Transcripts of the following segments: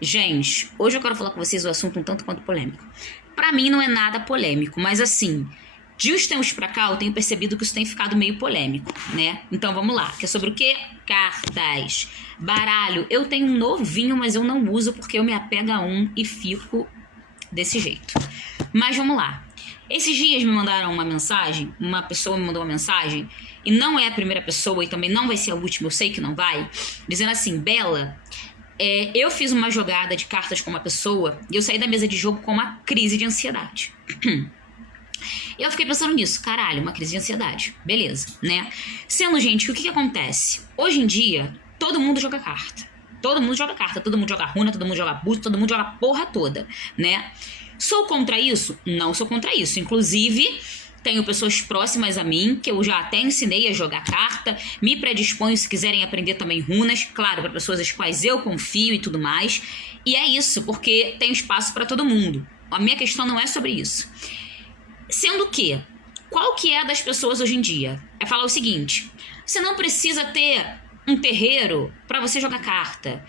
Gente, hoje eu quero falar com vocês o assunto um tanto quanto polêmico. Pra mim não é nada polêmico, mas assim, de uns tempos pra cá eu tenho percebido que isso tem ficado meio polêmico, né? Então vamos lá, que é sobre o quê? Cartas, baralho. Eu tenho um novinho, mas eu não uso porque eu me apego a um e fico desse jeito. Mas vamos lá. Esses dias me mandaram uma mensagem, uma pessoa me mandou uma mensagem, e não é a primeira pessoa e também não vai ser a última, eu sei que não vai, dizendo assim: Bela, eu fiz uma jogada de cartas com uma pessoa e eu saí da mesa de jogo com uma crise de ansiedade. Eu fiquei pensando nisso, caralho, uma crise de ansiedade, beleza, né? Sendo, gente, o que acontece? Hoje em dia, todo mundo joga carta. Todo mundo joga carta, todo mundo joga runa, todo mundo joga bússola, todo mundo joga a porra toda, né? Sou contra isso? Não sou contra isso. Inclusive, tenho pessoas próximas a mim que eu já até ensinei a jogar carta, me predisponho se quiserem aprender também runas, claro, para pessoas às quais eu confio e tudo mais. E é isso, porque tem espaço para todo mundo. A minha questão não é sobre isso. Sendo que, qual que é das pessoas hoje em dia? É falar o seguinte: você não precisa ter um terreiro para você jogar carta.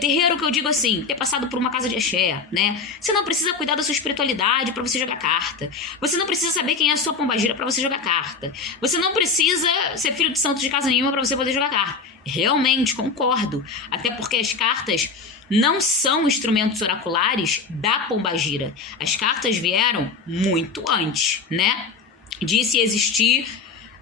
Terreiro que eu digo assim, ter passado por uma casa de axé, né? Você não precisa cuidar da sua espiritualidade para você jogar carta. Você não precisa saber quem é a sua pombagira para você jogar carta. Você não precisa ser filho de santo de casa nenhuma para você poder jogar carta. Realmente, concordo. Até porque as cartas não são instrumentos oraculares da pombagira. As cartas vieram muito antes, né? De se existir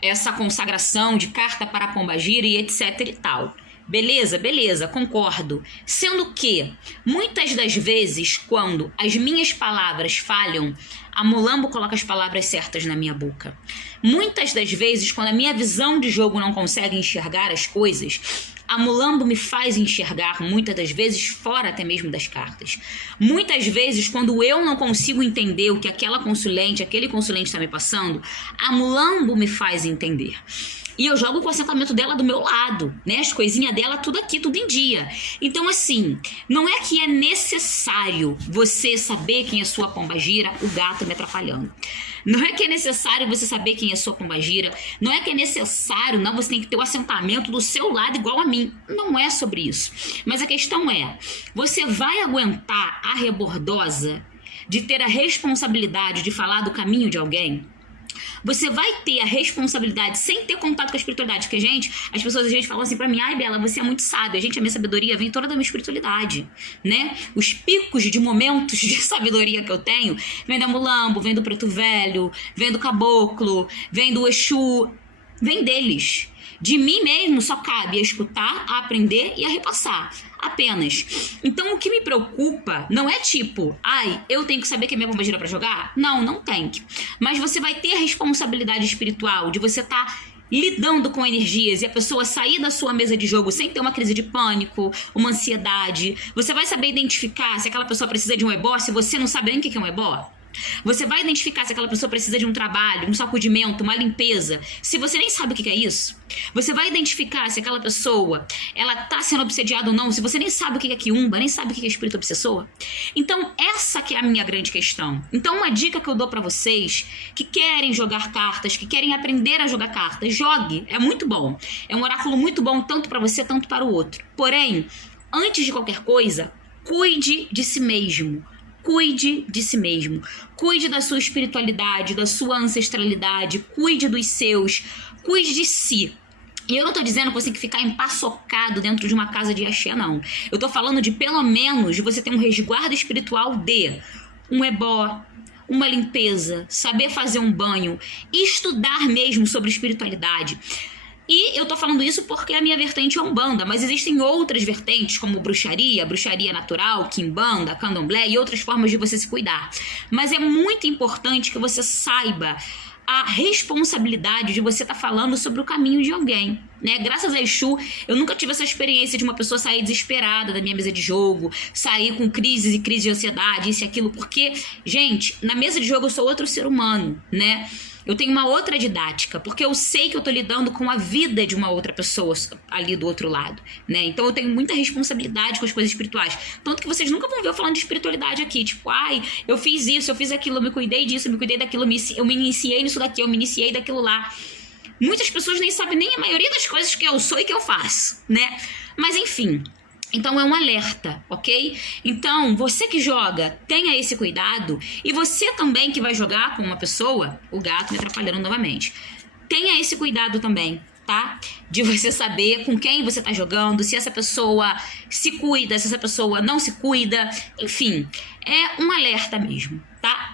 essa consagração de carta para a pombagira e etc e tal. Beleza, beleza, concordo. Sendo que, muitas das vezes, quando as minhas palavras falham, a Mulambo coloca as palavras certas na minha boca. Muitas das vezes, quando a minha visão de jogo não consegue enxergar as coisas, a Mulambo me faz enxergar, muitas das vezes, fora até mesmo das cartas. Muitas vezes, quando eu não consigo entender o que aquele consulente está me passando, a Mulambo me faz entender. E eu jogo com o assentamento dela do meu lado, né? As coisinhas dela, tudo aqui, tudo em dia. Então, assim, não é que é necessário você saber quem é sua pombagira, o gato me atrapalhando. Não é que é necessário você saber quem é sua pombagira. Não é que é necessário, não, você tem que ter o assentamento do seu lado igual a mim. Não é sobre isso. Mas a questão é, você vai aguentar a rebordosa de ter a responsabilidade de falar do caminho de alguém? Você vai ter a responsabilidade sem ter contato com a espiritualidade. Porque, gente, as pessoas às vezes falam assim pra mim: ai, Bela, você é muito sábia. Gente, a minha sabedoria vem toda da minha espiritualidade, né? Os picos de momentos de sabedoria que eu tenho vem da Mulambo, vem do Preto Velho, vem do Caboclo, vem do Exu, vem deles. De mim mesmo só cabe a escutar, a aprender e a repassar. Apenas. Então, o que me preocupa não é tipo: ai, eu tenho que saber que é minha pombagira pra jogar? Não, não tem. Mas você vai ter a responsabilidade espiritual de você estar lidando com energias e a pessoa sair da sua mesa de jogo sem ter uma crise de pânico, uma ansiedade. Você vai saber identificar se aquela pessoa precisa de um ebó, se você não sabe nem o que é um ebó. Você vai identificar se aquela pessoa precisa de um trabalho, um sacudimento, uma limpeza, se você nem sabe o que é isso. Você vai identificar se aquela pessoa ela tá sendo obsediada ou não, se você nem sabe o que é quiumba, nem sabe o que é espírito obsessor. Então essa que é a minha grande questão. Então uma dica que eu dou pra vocês que querem jogar cartas, que querem aprender a jogar cartas: jogue, é muito bom. É um oráculo muito bom tanto pra você, tanto para o outro. Porém, antes de qualquer coisa, cuide de si mesmo. Cuide de si mesmo, cuide da sua espiritualidade, da sua ancestralidade, cuide dos seus, cuide de si. E eu não tô dizendo que você tem que ficar empaçocado dentro de uma casa de axé, não. Eu tô falando de, pelo menos, de você ter um resguardo espiritual de um ebó, uma limpeza, saber fazer um banho, estudar mesmo sobre espiritualidade. E eu tô falando isso porque a minha vertente é Umbanda, mas existem outras vertentes como bruxaria natural, quimbanda, candomblé e outras formas de você se cuidar. Mas é muito importante que você saiba a responsabilidade de você estar falando sobre o caminho de alguém, né? Graças a Exu, eu nunca tive essa experiência de uma pessoa sair desesperada da minha mesa de jogo, sair com crises e crises de ansiedade, isso e aquilo, porque, gente, na mesa de jogo eu sou outro ser humano, né? Eu tenho uma outra didática, porque eu sei que eu tô lidando com a vida de uma outra pessoa ali do outro lado, né? Então eu tenho muita responsabilidade com as coisas espirituais. Tanto que vocês nunca vão ver eu falando de espiritualidade aqui, tipo, ai, eu fiz isso, eu fiz aquilo, eu me cuidei disso, eu me cuidei daquilo, eu me iniciei nisso daqui, eu me iniciei daquilo lá. Muitas pessoas nem sabem nem a maioria das coisas que eu sou e que eu faço, né? Mas enfim, Então é um alerta, ok? Então, você que joga, tenha esse cuidado. E você também que vai jogar com uma pessoa, o gato me atrapalhando novamente, tenha esse cuidado também, tá? De você saber com quem você tá jogando, se essa pessoa se cuida, se essa pessoa não se cuida, enfim, é um alerta mesmo, tá?